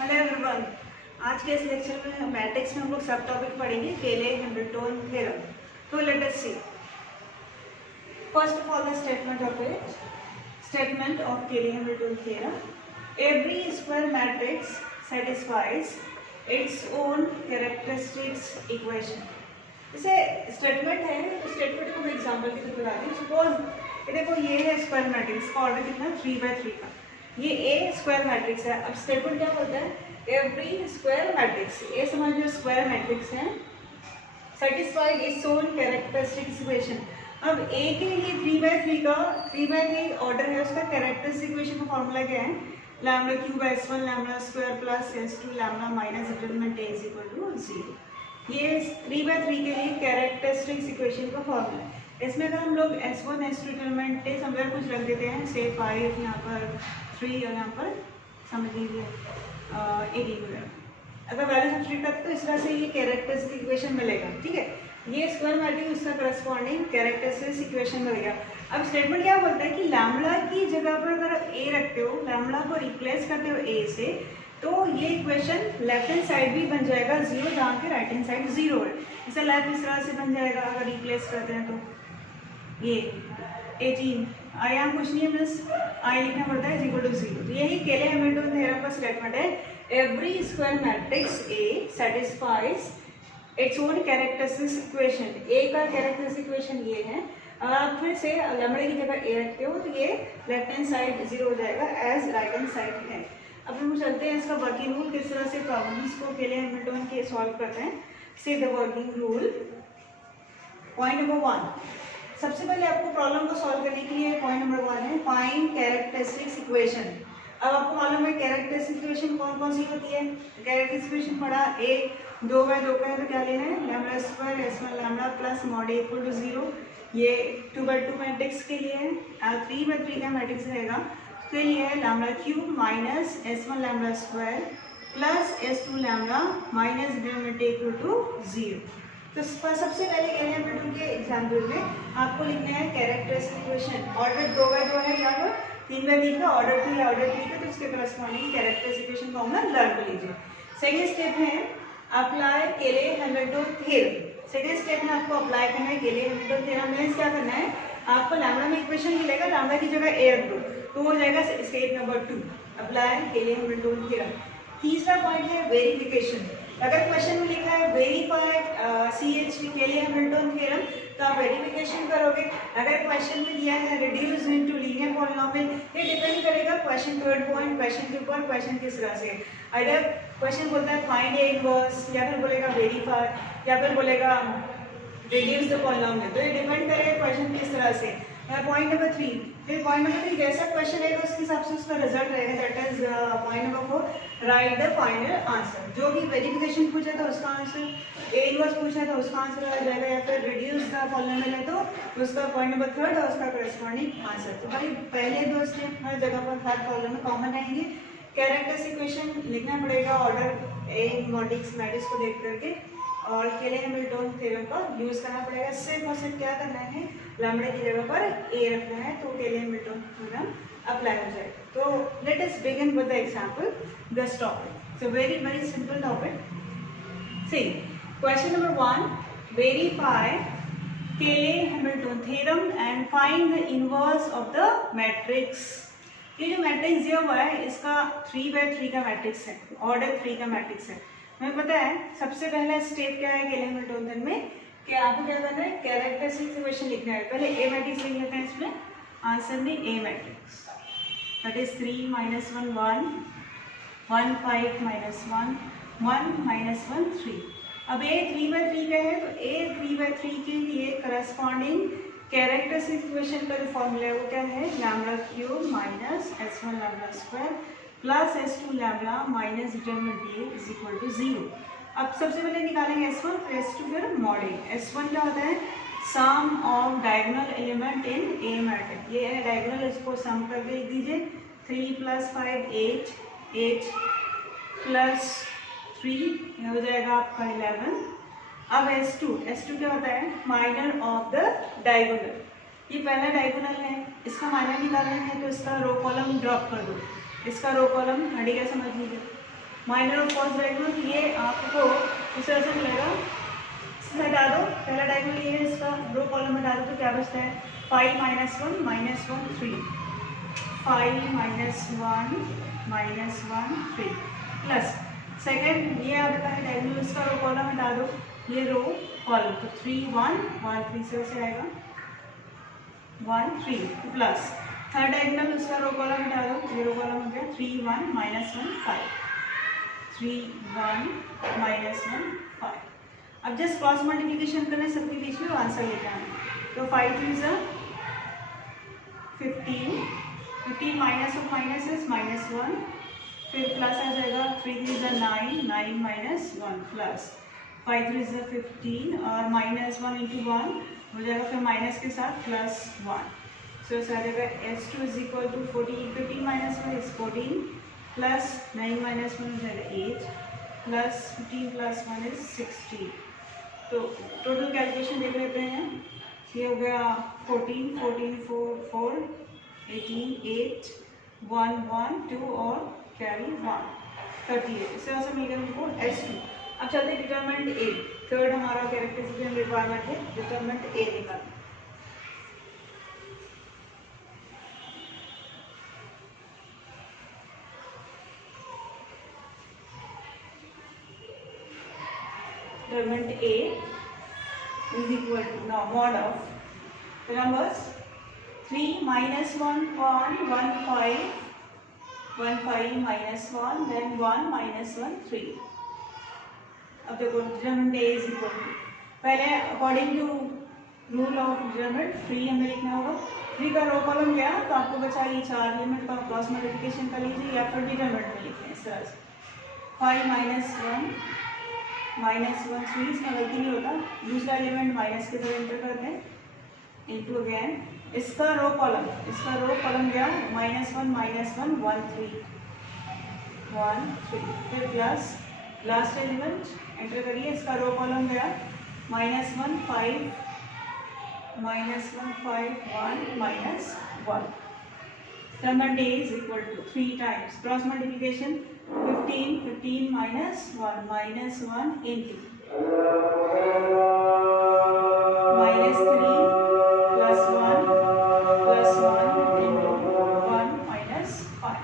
Hello everyone. आज के इस लेक्चर में मैट्रिक्स में हम लोग सब टॉपिक पढ़ेंगे केले हैमिल्टन थ्योरम। तो let us see first of all the statement of Cayley Hamilton theorem. Every square matrix satisfies its own characteristics equation. जैसे स्टेटमेंट है तो स्टेटमेंट को मैं एग्जांपल की तरह बता दूं। सपोज देखो ये है स्क्वायर मैट्रिक्स का ऑर्डर कितना 3/3 का, ये ए स्क्वायर मैट्रिक्स है। अब स्टेटमेंट क्या बोलता है, एवरी स्क्वायर मैट्रिक्स, ए समझ लो स्क्वायर मैट्रिक्स है, satisfied it's own characteristic equation. अब ए के लिए 3/3 का 3/3 ऑर्डर है, उसका कैरेक्टरिस्टिक इक्वेशन का फॉर्मूला क्या है, lambda cube s1 lambda square plus s2 lambda minus determinant a is equal to 0। ये 3/3 के लिए कैरेक्टरिस्टिक इक्वेशन का फॉर्मूला है। इसमें अगर हम लोग s1 s2 determinant a somewhere कुछ रख देते हैं, से 5 यहाँ पर 3 और यहाँ पर समझ लीजिए 18 वगैरह, अगर वैल्यू सब्स्टिट्यूट करते तो इस तरह से ये कैरेक्टरिस्टिक इक्वेशन मिलेगा। ठीक है, ये स्क्वायर मैट्रिक्स उसका करस्पॉन्डिंग कैरेक्टरिस्टिक इक्वेशन मिलेगा। अब स्टेटमेंट क्या बोलता है कि लैम्डा की जगह पर अगर आप a रखते हो, लैम्डा को रिप्लेस करते हो a से, तो ये इक्वेशन लेफ्ट हैंड साइड भी बन जाएगा 0 जहाँ के राइट हैंड साइड 0 है। इसे लेफ्ट इस तरह से बन जाएगा अगर रिप्लेस करते हैं तो ये 18 यहाँ कुछ नहीं है, बस आई लिखना पड़ता है इक्वल टू 0। तो यही केले हैमिल्टन थ्योरम का स्टेटमेंट है, every square matrix A satisfies its own characteristic equation. A का कैरेक्टरिस्टिक इक्वेशन ये है, अगर आप फिर से लैम्डा की जगह ए रखते हो तो ये लेफ्ट हैंड साइड 0 हो जाएगा एज राइट हैंड साइड है। अब हम चलते हैं इसका वर्किंग रूल, किस तरह से प्रॉब्लम्स को केले हैमिल्टन के सॉल्व करते हैं। See the working rule. Point number 1, सबसे पहले आपको प्रॉब्लम को सॉल्व करने के लिए पॉइंट नंबर 1 है फाइंड कैरेक्टरिस्टिक्स इक्वेशन। अब आपको मालूम है कैरेक्टरिस्टिक इक्वेशन कौन कौन सी होती है। कैरेक्टरिस्टिक इक्वेशन पढ़ा, ए 2/2 का है तो क्या लेना है, lambda square s1 lambda plus mod a equal to 0। ये 2/2 मैट्रिक्स के लिए है। 3/3 का मैट्रिक्स रहेगा उसके लिए है lambda cube minus s1 lambda square plus s2 lambda minus determinant a equal to 0। तो सबसे पहले केले हैमिल्टन के एग्जाम्पल में आपको लिखना है कैरेक्टरिस्टिक इक्वेशन। ऑर्डर 2/2 है या फिर 3/3 का, ऑर्डर 2 या ऑर्डर 3 का, तो उसके corresponding characteristic equation formula learn कर लीजिए। सेकंड स्टेप है अप्लाई केले हैमिल्टन थ्योरम। सेकंड स्टेप में आपको अप्लाई करना है केले हैमिल्टन थ्योरम में। क्या करना है, आपको लैम्डा में इक्वेशन मिलेगा, लैम्डा की जगह ए रख दो तो हो जाएगा स्टेप नंबर 2 अप्लाई केले हैमिल्टन थ्योरम। तीसरा पॉइंट है वेरिफिकेशन। अगर क्वेश्चन में लिखा है वेरीफाइड CH केले हैमिल्टन थ्योरम तो आप वेरिफिकेशन करोगे। अगर क्वेश्चन में दिया है रिड्यूस इनटू लीनियर पॉलिनोमियल, ये डिपेंड करेगा क्वेश्चन थर्ड पॉइंट, क्वेश्चन के ऊपर क्वेश्चन किस तरह से। अगर क्वेश्चन बोलता है फाइंड ए इनवर्स, या फिर बोलेगा वेरीफाई, या फिर बोलेगा रिड्यूस द पॉलिनोमियल, तो ये डिपेंड करेगा क्वेश्चन किस तरह से। पॉइंट नंबर 3, फिर पॉइंट नंबर 3 जैसा क्वेश्चन रहेगा उसके हिसाब से उसका रिजल्ट रहेगा। That is point number 4 right the final answer. जो भी वेरिफिकेशन पूछा था उसका आंसर, ए इनवर्स पूछा था उसका आंसर आ जाएगा, या फिर रिड्यूस द पॉलिनोमियल है तो उसका पॉइंट नंबर 3 और उसका करस्पॉन्डिंग आंसर। तो भाई पहले 2 स्टेप हर जगह पर हर प्रॉब्लम में कॉमन रहेंगे। कैरेक्टरिस्टिक इक्वेशन लिखना पड़ेगा ऑर्डर ए मॉडिक्स मैट्रिक्स को देख करके, और केले हैमिल्टन थ्योरम का यूज करना पड़ेगा। सिर्फ और सिर्फ क्या करना है, लैम्डा की जगह पर ए रखना है तो केले हैमिल्टन थ्योरम अप्लाई हो जाएगा। तो let us begin with the example this topic. So very very simple topic. See question number 1, verify Cayley Hamilton theorem and find the inverse of the matrix. ये जो मैट्रिक्स दिया हुआ है इसका 3/3 का मैट्रिक्स है, ऑर्डर 3 का मैट्रिक्स है। हमें पता है सबसे पहला स्टेप क्या है केले हैमिल्टन थ्योरम में कि आपको क्या करना है, कैरेक्टरिस्टिक इक्वेशन लिखना है। पहले ए मैट्रिक्स लिख लेते हैं, इसमें आंसर में ए मैट्रिक्स दैट इज 3 - 1 1 1 5 - 1 1 - 1 3। अब ए 3/3 का है तो ए 3/3 के लिए करस्पॉन्डिंग कैरेक्टरिस्टिक इक्वेशन का जो फॉर्मूला है वो क्या है, lambda cube minus s1 lambda square plus s2 lambda minus determinant a is equal to 0। अब सबसे पहले निकालेंगे s1 फिर s2 फिर मॉड a। s1 क्या होता है, sum of diagonal element in a matrix. ये है डायगोनल, इसको सम करके लिख दीजिए। 3 + 5 8 8 प्लस 3 ये हो जाएगा आपका 11। अब S2 क्या होता है, माइनर ऑफ द डायगोनल। ये पहला डायगोनल है, इसका माइनर निकालना है तो इसका रो कॉलम ड्रॉप कर दो, इसका रो कॉलम हटेगा, समझ लीजिए। माइनर और फर्स्ट डायगोनल ये आपको इस तरह से मिलेगा, इसमें हटा दो, पहला डायगोनल ये है, इसका रो कॉलम हटा दो तो क्या बचता है 5 -1 -1 3, 5 -1 3 प्लस सेकेंड ये आपका है डायगोनल, इसका रो कॉलम हटा दो, ये रो कॉलम तो 3 1 1 3 से आएगा 1 3 प्लस थर्ड डायगोनल उसका रो कॉलम हटा दो, ये रो कॉलम हो गया 3 1 -1 5, 3 1 -1 5। अब जस्ट क्रॉस मल्टीप्लिकेशन करना है सबके बीच में, आंसर लेके आना। तो 5 3 15, 15 माइनस ऑफ माइनस इज -1, फिर प्लस आ जाएगा 3 3 9 9 -1 प्लस 5 3 15 और -1 × 1 हो जाएगा, फिर माइनस के साथ +1, सो इस आ जाएगा S2 = 14, 15 -1 is 14 प्लस 9 - 1 हो जाएगा 8 प्लस 15 + 1 is 16। तो टोटल कैलकुलेशन देख लेते हैं, ये हो गया 14 14 4 4 18 8 1 1 2 और कैरी 1 38, इस तरह से मिल गया हमको S2। अब चलते हैं डिटरमिनेंट A, थर्ड हमारा कैरेक्टरिस्टिक रिक्वायरमेंट है डिटरमिनेंट A निकालना। Determinant A is equal to now mod of the numbers 3 -1.15 -1 then 1 -1 3। अब देखो determinant A is equal to, पहले according to rule of determinant 3 हमें लिखना होगा, 3 का रो कॉलम गया तो आपको बचा ये 4 लिमिट का क्रॉस मल्टीप्लिकेशन कर लीजिए या फिर डिटरमिनेंट में लिखें इस तरह से 5 -1 3, इसमें गलती नहीं होता, दूसरा एलिमेंट माइनस के तरह एंटर कर दें इनटू अगेन इसका रो कॉलम गया -1 1 1 3, फिर प्लस लास्ट एलिमेंट एंटर करिए, इसका रो कॉलम गया -1 5 1 -1। Determinant A is equal to 3 times cross multiplication 15 15 -1 into -3 +1 into 1 -5।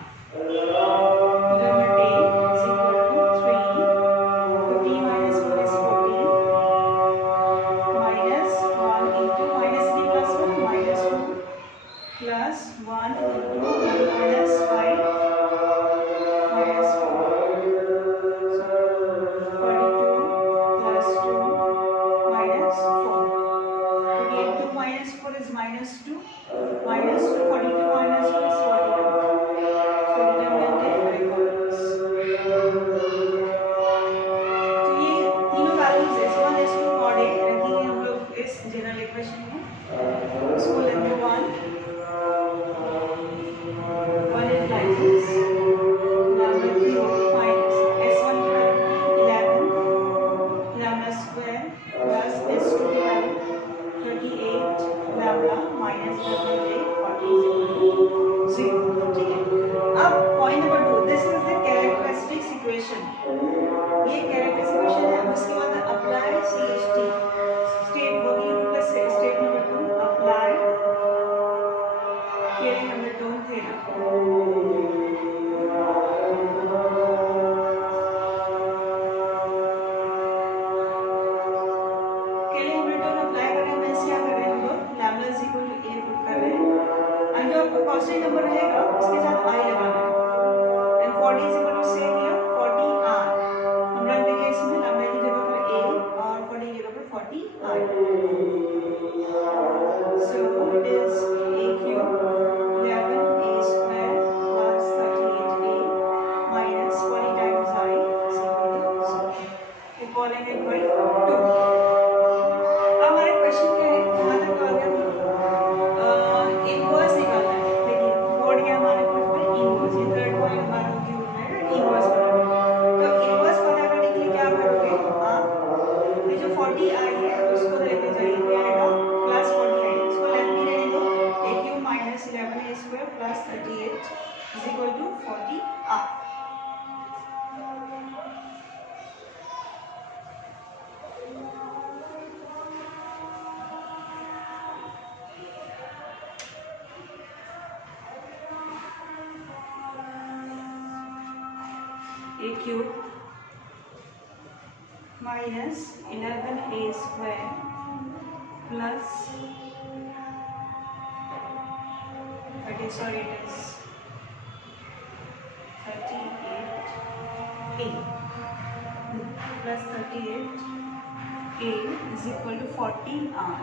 Determinant A is equal to 3, 15 - 1 is 14, -1 into -3 + 1 -2 plus 1 into 1 - 5 -4, so 42 plus 2 minus 4, 28 2 minus 4 is -2, -42 minus 2 is 41, so determinant A requires। तो ये तीनों values S1 S2 mod A रखेंगे हम लोग इस general equation में, इसको लेंगे 1 it like this, lambda cube minus S1 की value 11 lambda square plus S2 की value 38 lambda minus 38 40 is equal to 0। ठीक है, अब point number 2, this is the characteristics equation, ये कैरेक्टरिस्टिक इक्वेशन है। उसके बाद apply CHT state working rule plus state number 2 apply केले हैमिल्टन थ्योरम। केले हैमिल्टन अप्लाई कर रहे हैं, मींस क्या कर रहे हैं हम लोग lambda is equal to A put कर रहे हैं और जो कांस्टेंट नंबर रहेगा उसके साथ I लगाना है एंड 40 इज इक्वल टू से हियर 40R, हम रख देंगे इसमें लैम्डा की जगह पर A और 40 की जगह पर 40R, so it is A cube 11A square plus 38A minus 40 times I is equal to 0। ये कॉलेंगे by 2। अब हमारे क्वेश्चन क्या है, यहाँ तक आ गया, इनवर्स निकालना है। देखिए बोर्ड क्या हमारे पास में इनवर्स, ये थर्ड पॉइंट हमारा क्यों है इनवर्स बनाना। तो इनवर्स पता करने के लिए क्या करोगे आप, ये जो 40 आई है उसको लेके जाइए, ये आएगा प्लस 40 आई, इसको लेफ्ट में रहने दो, A cube minus 11A square plus 38 is equal to 40R। A cube minus 11a square plus it is 38a plus 38a is equal to 40r.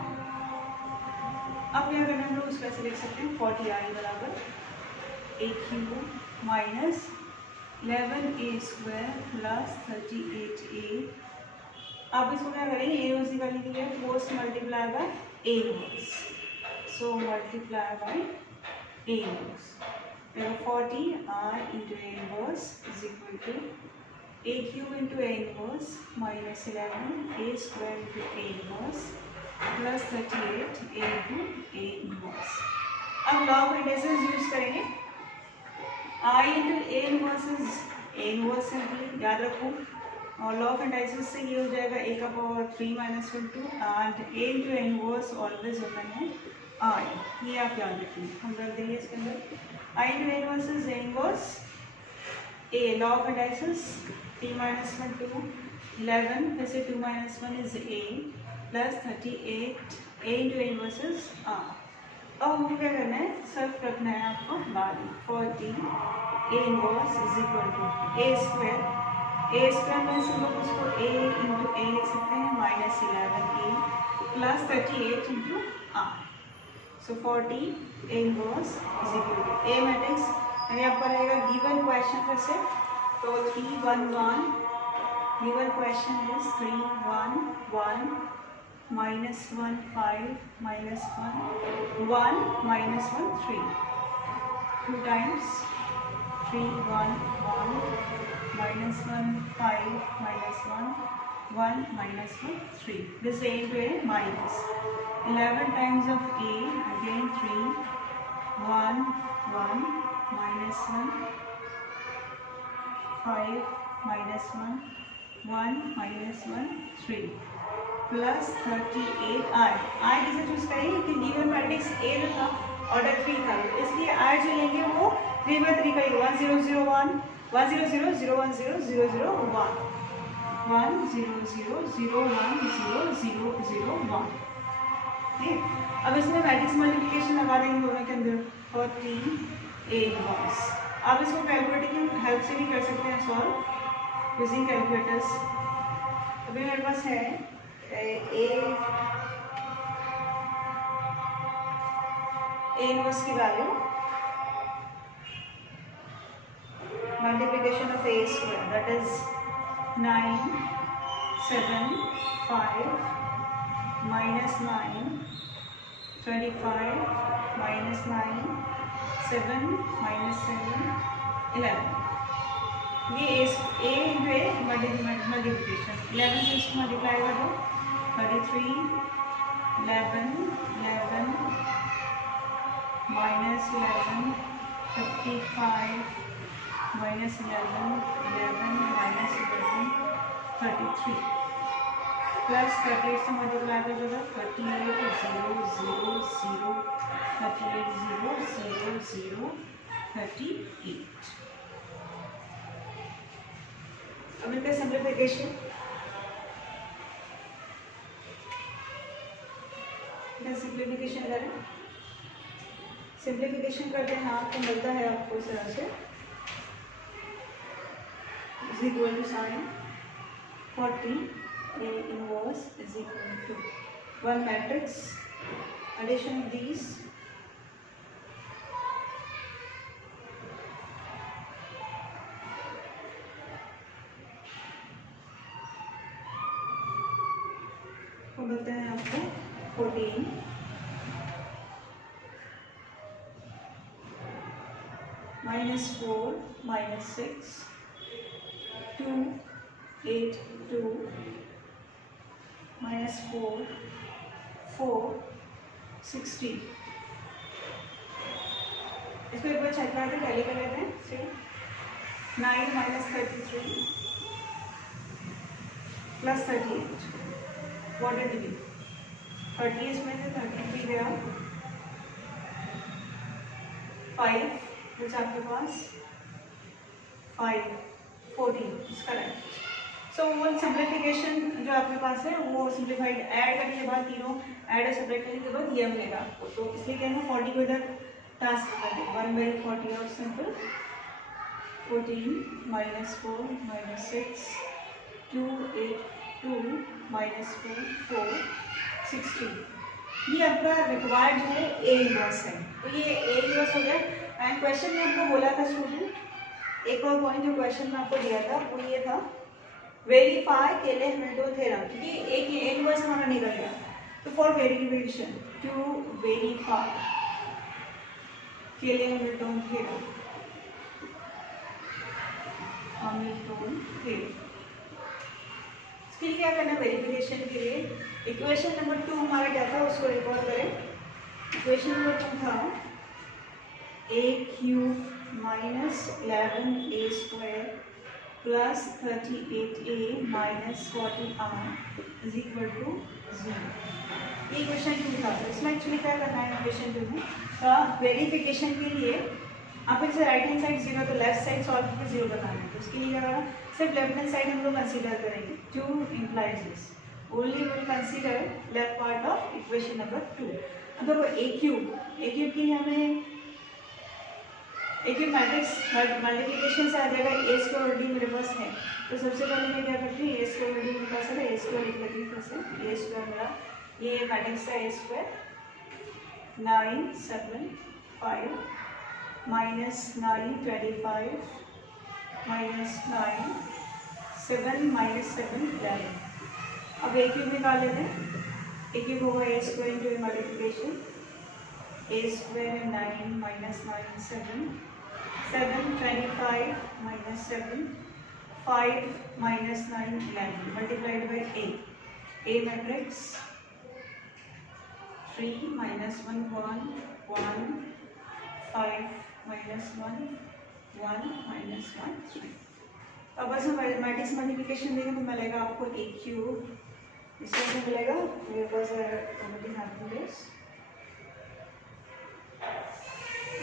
अब क्या करना हम लोग उसका ऐसे लिख सकते हैं 40i बराबर a cube minus 11a square plus 38a. आप इसको क्या करेंगे ए उसी का लिख लिया post multiply by A inverse, so multiply by A inverse 40 r into a inverse is equal to a cube into a inverse minus 11 a square into a inverse plus 38 a into a inverse. अब law of इंडक्सेस use करेंगे. I into a inverse is a inverse simply याद रखो, और law of indices से ये हो जाएगा a का power 3 minus 2 and a into A inverse always होता है i. ये आप याद रखिए, हम रख देंगे इसके अंदर i into A inverse is a inverse a. Law of indices 3 minus 2 11 फिर से 2 minus 1 is a plus 38 a into A inverse is r. अब हमको क्या करना है, सिर्फ रखना है आपको बाद 40 a inverse is equal to a square. A square में से हम लोग उसको a इंटू ए लिख सकते हैं minus 11a plus 38 into R. So 40 a inverse is equal to A matrix यानी आपका रहेगा गिवन क्वेश्चन फिर से तो 3 1 1. Given question is 3 1 1 minus 1 5 minus 1 1 minus 1 3 2 times 3 1 1 minus 1 5 minus 1 1 minus 1 3. This a into a minus 11 times of a again 3 1 1 minus 1 5 minus 1 1 minus 1 3 plus 38 i किसे choose करेंगे कि given matrix a जो था ऑर्डर 3 था, इसलिए i जो लेंगे वो 3 by 3 का 1 0 0 1 1 0 0 0 1 0 0 0 1 1 0 0 0 1 0 0 0 1. ठीक, अब इसमें मैट्रिक्स मल्टीप्लिकेशन लगा देंगे दोनों के अंदर 40 a इनवर्स. आप इसको कैलकुलेटर की हेल्प से भी कर सकते हैं सॉल्व यूजिंग कैलकुलेटर्स. अभी मेरे पास है a इनवर्स की value multiplication of a square, that is 9 7 5 minus 9 25 minus 9 7 minus 7 11. ये a into a मल्टीप्लिकेशन 11 से इसको मल्टीप्लाई कर दो 33 11 11 minus 11 55 minus 11 11 minus 11 33 plus 38 से मल्टीप्लाई कर देगा 38 0 0 0 38 0 0 0 38. अब इनका सिंप्लीफिकेशन करें. सिंप्लीफिकेशन करते हैं आपको मिलता है आपको इस तरह से is equal to sin 40 a inverse is equal to one matrix addition of these को मिलते हैं आपको 14 minus 4 minus 6 2 8 2 minus 4 4 16. इसको एक बार चेक करते टैली कर लेते हैं. 9 minus 33 plus 38. What did it be? 30 इसमें से 33 गया 5 कुछ आपके पास 5 14 इज करेक्ट। सो वो सिंप्लीफिकेशन जो आपके पास है वो सिंप्लीफाइड ऐड करने के बाद तीनों ऐड और सेपरेट करने के बाद ये मिलेगा आपको। तो इसलिए क्या है 40 को इधर टास्क कर दे 1/40 और सिंपल 14 - 4 - 6 2 8 2 -4 4 16। ये आपका रिक्वायर्ड जो है ए इनवर्स है। तो ये ए इनवर्स हो गया। एंड क्वेश्चन में आपको बोला था स्टूडेंट एक और पॉइंट जो क्वेश्चन में आपको दिया था वो ये था वेरीफाई केले हैमिल्टन थ्योरम, क्योंकि एक ए इनवर्स हमारा निकल गया। तो for verification to verify Cayley Hamilton theorem इसके लिए क्या करना है वेरिफिकेशन के लिए इक्वेशन नंबर 2 हमारा क्या था उसको रिकॉर्ड करें। इक्वेशन नंबर 2 था a³ - 11a² plus 38a - 40r is equal to 0। ये क्वेश्चन 2 था। तो इसमें एक्चुअली क्या करना है क्वेश्चन 2 में का वेरिफिकेशन के लिए आप इसे राइट हैंड साइड 0 तो लेफ्ट साइड सॉल्व करके 0 बताना है। तो उसके लिए क्या करना सिर्फ लेफ्ट हैंड साइड हम लोग कंसीडर करेंगे। 2 implies this only will consider left part of equation number 2। अब देखो a³ की हमें एक मैट्रिक्स मल्टीप्लिकेशन से आ जाएगा a² डी मेरे पास है। तो सबसे पहले मैं क्या करती हूँ a² डी मेरे पास है a² लिख लेती हूँ। फिर से a² मेरा ये मैट्रिक्स है a²। 9 7 5 -9 25 -9 7 - 7 11। अब a³ निकाल लेते हैं। a³ होगा a² into multiplication a² 9 - 9 7 7 25 - 7 5 - 9 11 multiplied by a matrix 3 - 1 1 1 5 - 1 1 - 1 3। अब बस हम मैट्रिक्स मल्टीप्लिकेशन देंगे तो मिलेगा आपको a³ इसमें से मिलेगा मेरे पास already have this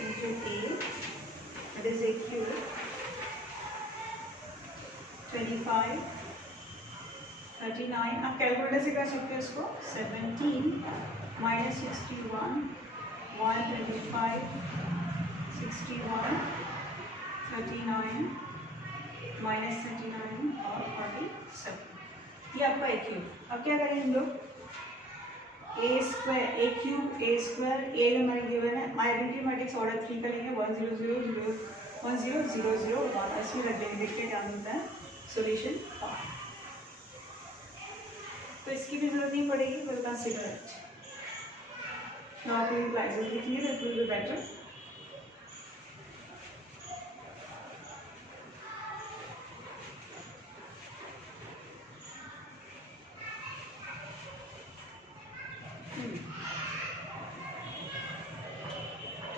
into a that is a³ 25 39। आप कैलकुलेटर से कर सकते हो इसको 17 - 61 125 61 39 -39 और 47। ये आपका a³। अब क्या करेंगे हम लोग a² a हमारे गिवन है आइडेंटिटी मैट्रिक्स ऑर्डर 3 करेंगे 1 0 0 0 1 0 0 0 1 इसमें रख देंगे। देखते क्या मिलता है सॉल्यूशन पार्ट। तो इसकी भी जरूरत नहीं पड़ेगी विल कंसीडर इट। नाउ आप ये प्राइसेस लिख लीजिए it will be better.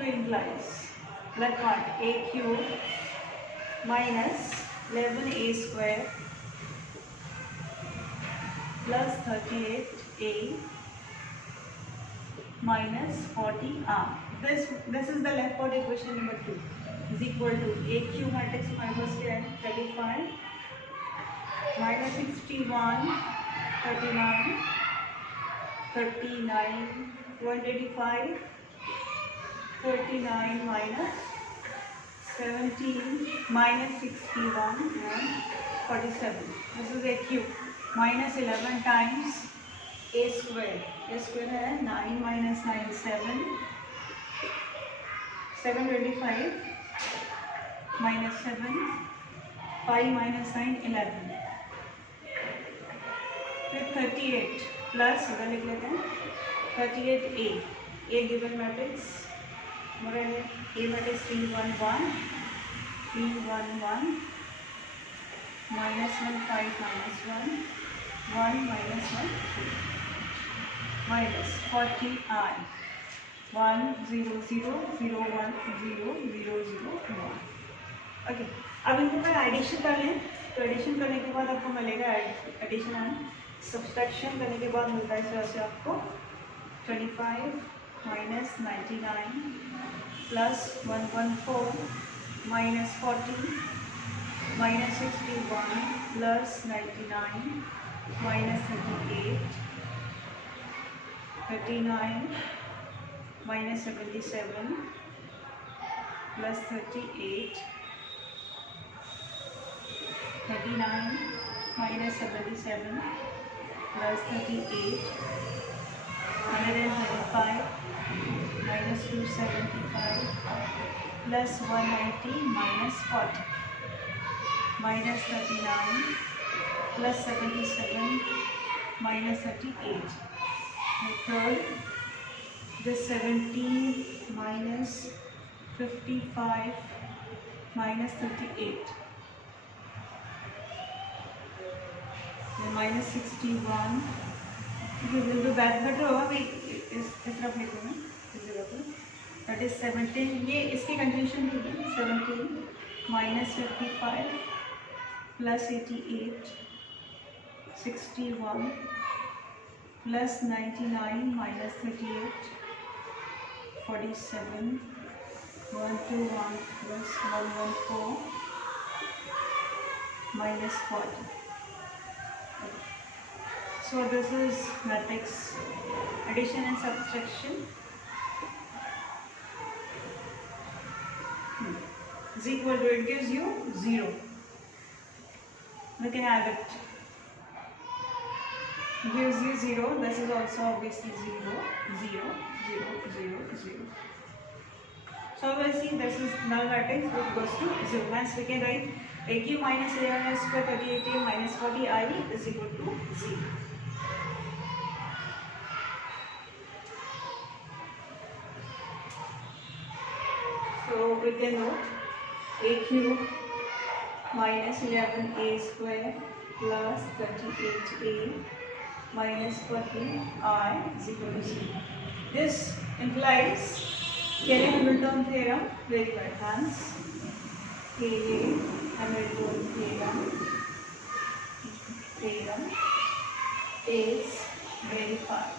Implies left part a³ minus 11a² plus 38a minus 40r। This is the left part equation number 2 is equal to a³ matrix हमारे पास क्या है 35 minus 61 39 39 185 39 minus 17 minus 61 and 47। This is a³ minus 11 times a²। a² है 9 minus 9 7 725 minus 7 5 minus 9 11। फिर 38 plus इधर लिख लेते हैं 38a given matrix हमारा है a matrix 3 1 1 3 1 1 -1 5 -1 1 -1 minus 40i 1 0 0 0 1 0 0 0 1। Okay अब इनको मैं एडिशन कर लें। तो एडिशन करने के बाद आपको मिलेगा एडिशन एंड सब्सट्रैक्शन करने के बाद मिलता है इस तरह से आपको 25 minus 99 plus 114 minus 40 minus 61 plus 99 minus 38, 39 minus 77 plus 38, 39 minus 77 plus 38, 135 minus 275 plus 190 minus 40 minus 39 plus 77 minus 38. Method, this 17 minus 55 minus 38, then minus 61. Okay, will be better होगा भी इस तरफ लिखूँगा इस जगह पर, that is 17. ये इसकी कंजंक्शन भी है 17 minus 55 plus 88, 61 plus 99 minus 38, 47, 121 plus 114 minus 40. So this is matrix addition and subtraction. Is equal to, it gives you 0. Look at it. Gives you 0. This is also obviously 0, 0, 0, 0, 0. So obviously this is null matrix which goes to 0. Hence we can write AQ minus 11 square 38 minus 40i is equal to 0. So we can note AQ minus 11a square plus 38a minus 40i is equal to 0. This implies Cayley-Hamilton theorem verified. Hence, Cayley-Hamilton theorem is verified.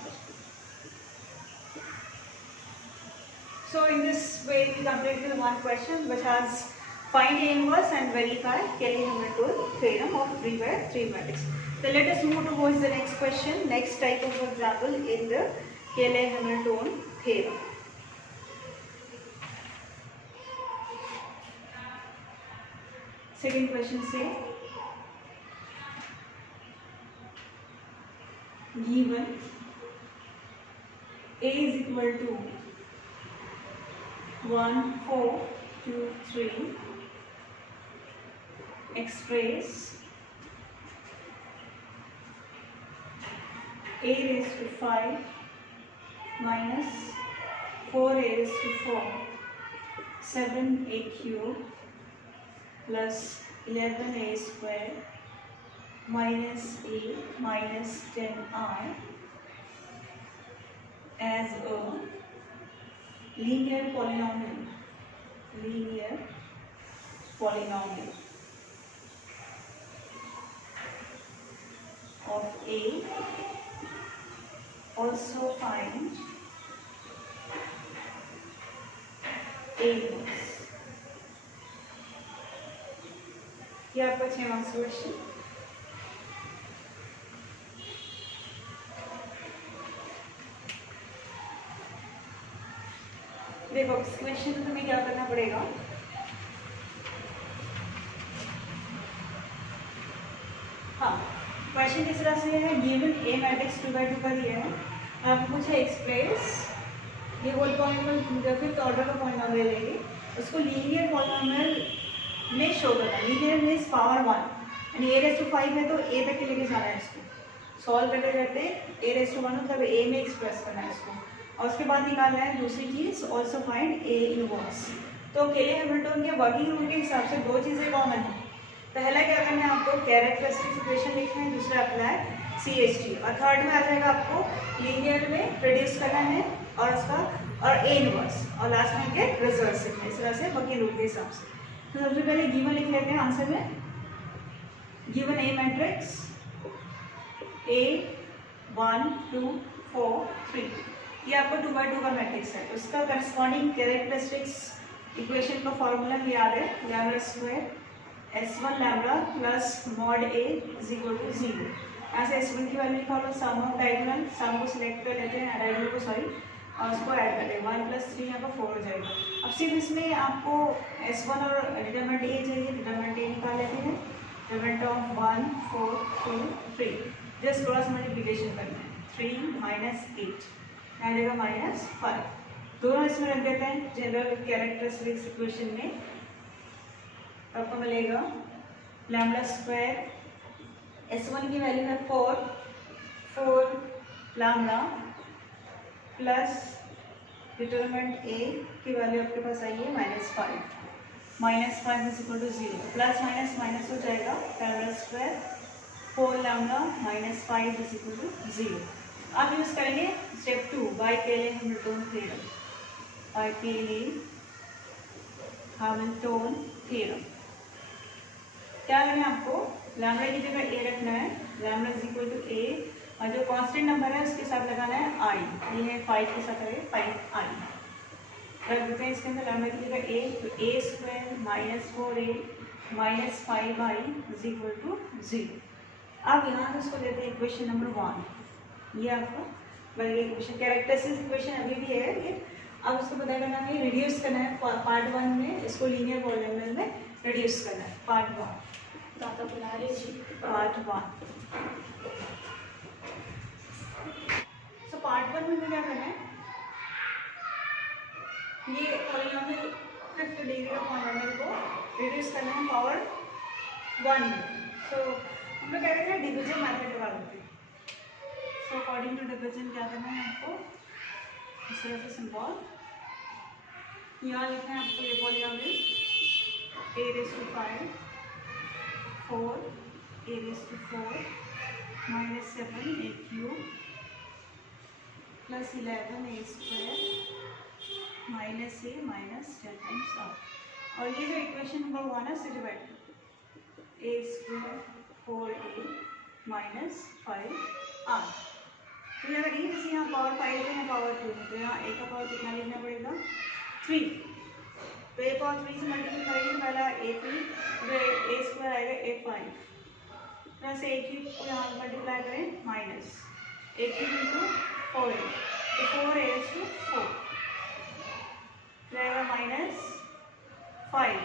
So in this way we completed one question which has find A inverse and verify Cayley-Hamilton theorem of 3x3 matrix. So let us move towards the next question, next type of example in the Cayley-Hamilton theorem. Second question say, given A is equal to 1, 4, 2, 3, express A raised to 5 minus 4 raised to 4, 7a cube plus 11a square minus a minus 10i as a linear polynomial of A. Also find A inverse. ये आपका 6 marks question. देखो इस question में तुम्हें क्या करना पड़ेगा. हाँ, क्वेश्चन किस तरह से है, गिवन ए मैट्रिक्स 2x2 का दिया है, आपको पूछा एक्सप्रेस ये होल पॉलिनोमियल फिफ्थ ऑर्डर का पॉलिनोमियल लेंगे, उसको लीनियर पॉलिनोमियल में शो करना. लीनियर मीन्स पावर 1 यानी a रेज़ टू 5 है तो a तक के लेके जाना है इसको. सॉल्व करते करते a रेज़ टू 1 मतलब a में एक्सप्रेस करना है इसको, और उसके बाद निकालना है दूसरी चीज़ ऑल्सो फाइंड a इनवर्स. तो केले-हैमिल्टन के वर्किंग रूल के हिसाब से दो चीज़ें कॉमन है. पहला क्या करना है आपको, कैरेक्टरिस्टिक इक्वेशन लिखना है, दूसरा अप्लाई CHT, और थर्ड में आ जाएगा आपको लीनियर में प्रोड्यूस करना है और उसका और a इनवर्स, और लास्ट में गेट रिजल्ट लिखना है. इस तरह से वर्किंग रूल के हिसाब से. तो सबसे पहले गिवन लिख लेते हैं आंसर में. गिवन ए मैट्रिक्स A 1 2 4 3, ये आपको 2x2 का मैट्रिक्स है. उसका करस्पॉन्डिंग कैरेक्टरिस्टिक्स इक्वेशन का फॉर्मूला भी याद है, lambda square S1 lambda plus mod A is equal to 0। यहाँ से S1 की वैल्यू निकालो, सम ऑफ डायगोनल, सम को सिलेक्ट कर लेते हैं, डायगोनल को सॉरी, और उसको ऐड कर देंगे, 1 प्लस 3 यहाँ पर 4 हो जाएगा। अब सिर्फ इसमें आपको S1 और डिटरमिनेंट A चाहिए, डिटरमिनेंट A निकाल लेते हैं, determinant of 1 4 2 3, just cross multiplication करना है, 3 माइनस 8 यहाँ देगा माइनस 5, दोनों इसमें रख देते हैं जनरल कैरेक्टरिस्टिक्स इक्वेशन में। तो आपको मिलेगा लैम्बडा स्क्वायर, S1 की वैल्यू है 4 लैम्बडा प्लस डिटरमिनेंट A की वैल्यू आपके पास आई है -5 is equal to 0, plus minus minus हो जाएगा, lambda square 4 lambda -5 is equal to 0। आप यूज करेंगे step 2 by Cayley Hamilton theorem, by Cayley Hamilton theorem. क्या करना है आपको, लैम्बडा की जगह A रखना है, lambda is equal to A, और जो कांस्टेंट नंबर है उसके साथ लगाना है I, ये है 5 के साथ है 5I रख देते हैं इसके अंदर, लैम्बडा की जगह A, तो A square -4A -5I is equal to 0। अब यहाँ से उसको देते हैं इक्वेशन नंबर 1, ये आपको बन गई इक्वेशन, कैरेक्टरिस्टिक इक्वेशन अभी भी है ये। अब उसको पता करना है, रिड्यूस करना है पार्ट 1 में, इसको लीनियर पॉलीनोमियल में रिड्यूस करना है, पार्ट 1 दादा बुला रहे जी। पार्ट 1। सो पार्ट 1 में क्या करना है, ये पॉलीनोमियल 5th डिग्री का पॉलीनोमियल को रिड्यूस करना है पावर 1 में। सो हम लोग क्या करते हैं, डिवीजन मेथड लगा देते हैं। सो अकॉर्डिंग टू डिवीजन क्या करना है आपको, इस तरह से सिंबल यहाँ लिखना है आपको, ये polynomial A⁵ 4 A⁴ -7A³ plus 11A² -A -10 times R। और ये जो इक्वेशन नंबर 1 है उससे डिवाइड कर A² 4A -5R। तो अगर ये जैसे यहाँ पावर 5 है, यहाँ पावर 2 है, तो यहाँ A का पावर कितना लिखना पड़ेगा 3, तो A पावर 3 से मल्टीप्लाई करेंगे, पहला A3, फिर A² आएगा A5, प्लस A³ को यहाँ मल्टीप्लाई करें माइनस A³ इंटू 4A, तो 4A⁴ रहेगा -5,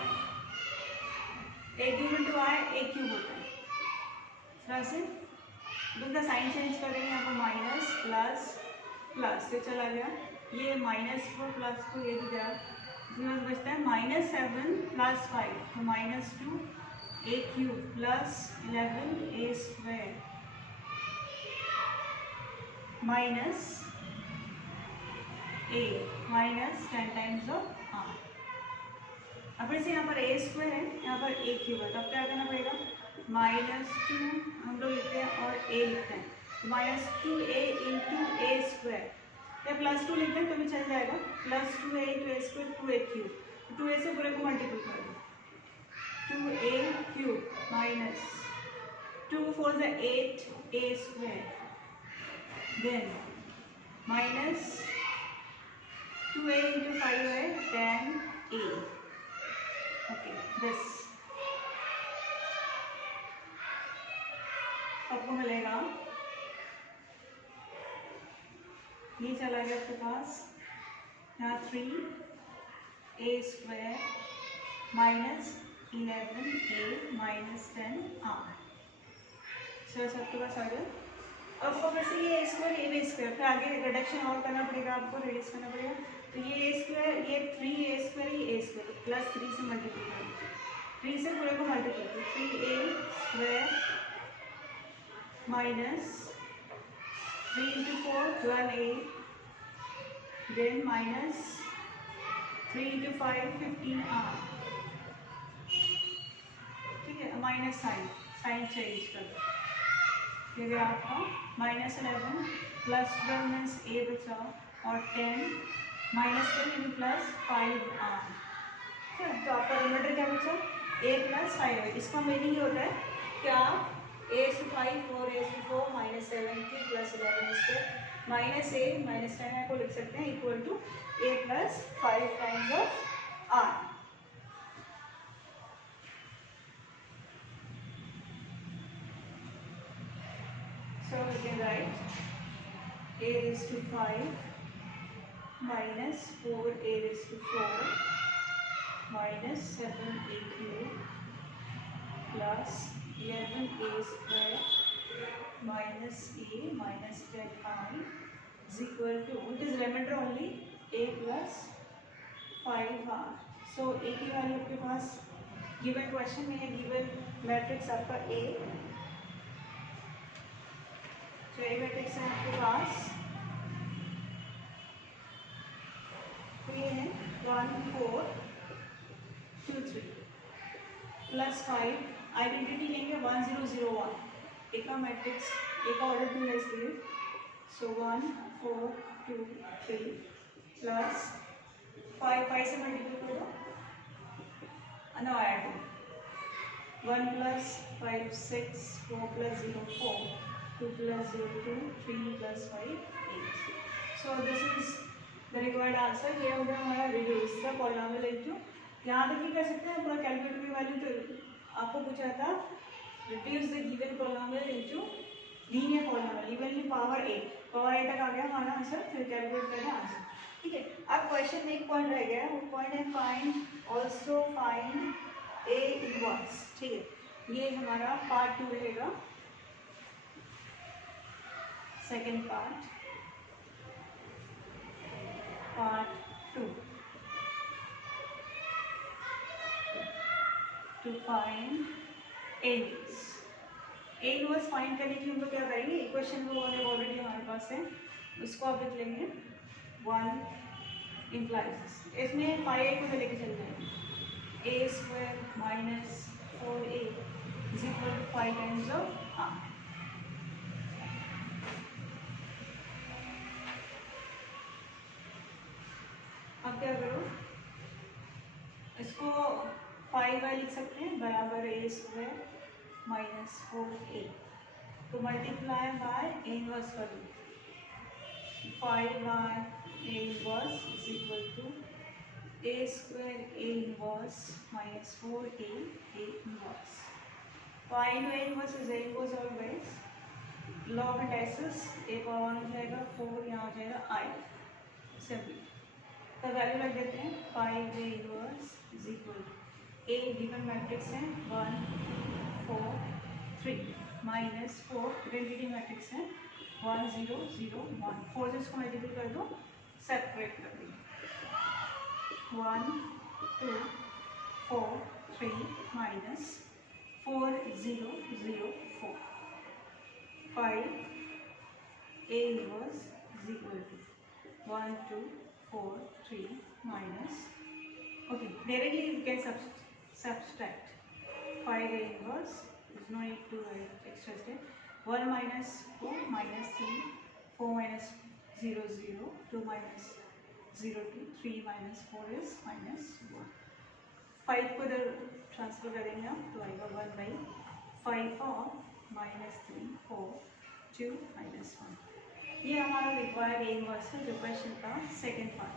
A³ इंटू I A³ होता है, तरह से दूसरा साइन चेंज करेंगे, यहाँ पर माइनस प्लस प्लस से चला गया, ये माइनस को प्लस को ये भी गया, इसमें बचता है -7 प्लस 5, तो -2 A³ plus 11A² minus A -10 times of R। अब फिर से यहाँ पर A² है, यहाँ पर A³ है, तब क्या करना पड़ेगा, -2 हम लोग लिखते हैं और A लिखते हैं, तो -2A इंटू A² या +2 लिखते हैं तो भी चल जाएगा, +2A into A² 2A³ 2A से पूरे को मल्टीपल कर दो, 2A³ minus 2 4 = 8A², then minus 2A into 5 है 10A। ओके, दिस आपको मिलेगा, ये चला गया आपके पास, यहाँ 3A² -11A -10R। सर सबके पास आ गया। अब आपको वैसे ये A² ये B², फिर आगे रिडक्शन और करना पड़ेगा, आपको रिड्यूस करना पड़ेगा, तो ये A², ये 3A², ये A² प्लस 3 से मल्टीप्लाई करो, 3 से पूरे को मल्टीप्लाई करो, 3A² minus 3 into 4 12A, then minus 3 into 5 15R। ठीक है, माइनस साइन चेंज कर दो, ये गया आपका -11 प्लस 12 मीन्स A बचा, और 10 -10 इंटू प्लस 5R। ठीक है, तो आपका रिमाइंडर क्या बचा, A प्लस 5। इसका मीनिंग ये होता है कि आप A⁵ 4A⁴ -7 प्लस 11² -A -10 को लिख सकते हैं equal to A plus 5 times of R। So we can write a raised to 5 minus 4a raised to 4 minus 7a cube plus 11a square minus a minus 10i is equal to, it is remainder only, a plus 5r. So a की value आपके पास given question में है, given matrix आपका a, जो a matrix है आपके पास तो ये है 1 4 2 3 प्लस 5, आइडेंटिटी लेंगे 1 0 0 1, एक का मैट्रिक्स एक का ऑर्डर 2 है इसलिए, सो 1 4 2 3 प्लस 5 से मल्टीप्लाई कर दो, no add 1 plus 5 6 4 plus 0 4 2 plus 0 2 3 plus 5 8. So this is the required answer. ये हो गया हमारा रिड्यूस द पॉलिनोमियल इनटू, यहाँ तक ही कर सकते हैं पूरा कैलकुलेटर की वैल्यू. तो आपको पूछा था reduce the given polynomial into linear polynomial, evenly power a तक आ गया हमारा आंसर. फिर कैलकुलेट करना आंसर. ठीक है, अब क्वेश्चन में एक पॉइंट रह गया, वो पॉइंट है find also find a inverse. ठीक है, ये हमारा पार्ट 2 रहेगा, second part 2 to find a inverse find करने के लिए हम लोग क्या करेंगे, इक्वेशन वो ऑलरेडी हमारे पास है, उसको आप लिख लेंगे 1 इम्प्लाइज, इसमें 5a को लेके चल जाएंगे, a square minus 4a is equal to 5 times of r. अब क्या करो, इसको 5y लिख सकते हैं बराबर a स्क्वायर माइनस 4a, तो मल्टीप्लाई बाय a इनवर्स कर दो, 5y a inverse is equal to a square a inverse minus 4a a inverse. Find a inverse is a inverse always, log dices a power 1 हो जाएगा, 4 यहाँ हो जाएगा i, simply तो value रख देते हैं. 5a inverse is equal to a given matrix है 1 4 3 माइनस 4 आइडेंटिटी मैट्रिक्स है 1 0 0 1, 4 से इसको मल्टीप्लाई कर दो, सेपरेट कर दो, 1 2 4 3 minus 4 0 0 4 5 a inverse is equal to 1 2 4 3 minus, okay, directly you can subtract 5a inverse, there is no need to write extra step, 1 minus 4 minus 3, 4 minus 0 0, 2 minus 0 2, 3 minus 4 is minus 1, 5 को इधर transfer करेंगे हम तो आएगा 1 by 5 of minus 3 4 2 minus 1. ये हमारा required A inverse है जो क्वेश्चन का सेकंड पार्ट.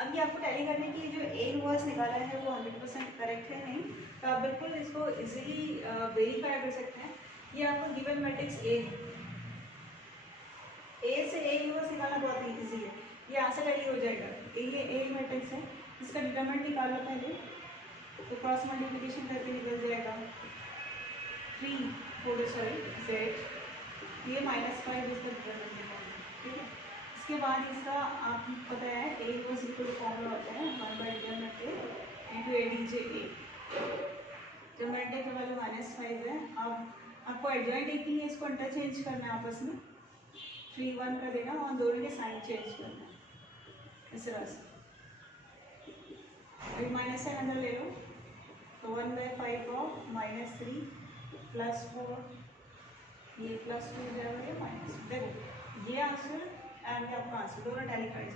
अब ये आपको टैली करने की जो ए इनवर्स निकाला है वो 100% करेक्ट है नहीं, तो आप बिल्कुल इसको इजीली वेरीफाई कर सकते हैं. ये आपको गिवन मैट्रिक्स ए से ए इनवर्स निकालना बहुत ईजी है, ये आंसर टैली हो जाएगा. ये ए मैट्रिक्स है, इसका डिटरमिनेंट निकालो पहले, तो क्रॉस मल्टीप्लिकेशन करके निकल जाएगा 3 4 z, ये -5 इसका डिटरमिनेंट निकालना. ठीक है, इसके बाद इसका आपको पता है ए इनवर्स इक्वल फॉर्मूला होता है 1/m into A D J ए, जो मैट्रिक्स का वैल्यू -5 है. अब आपको एडजॉइंट एक ही है, इसको इंटरचेंज करना है आपस में, 3 1 कर देना और दोनों के साइन चेंज करना है इस तरह से. अभी माइनस साइन अंदर ले लो तो 1/5 ऑफ -3 प्लस 4, ये +2 हो जाएगा, ये माइनस. देखो ये आंसर एंड आपका आंसर दोनों टैली करें.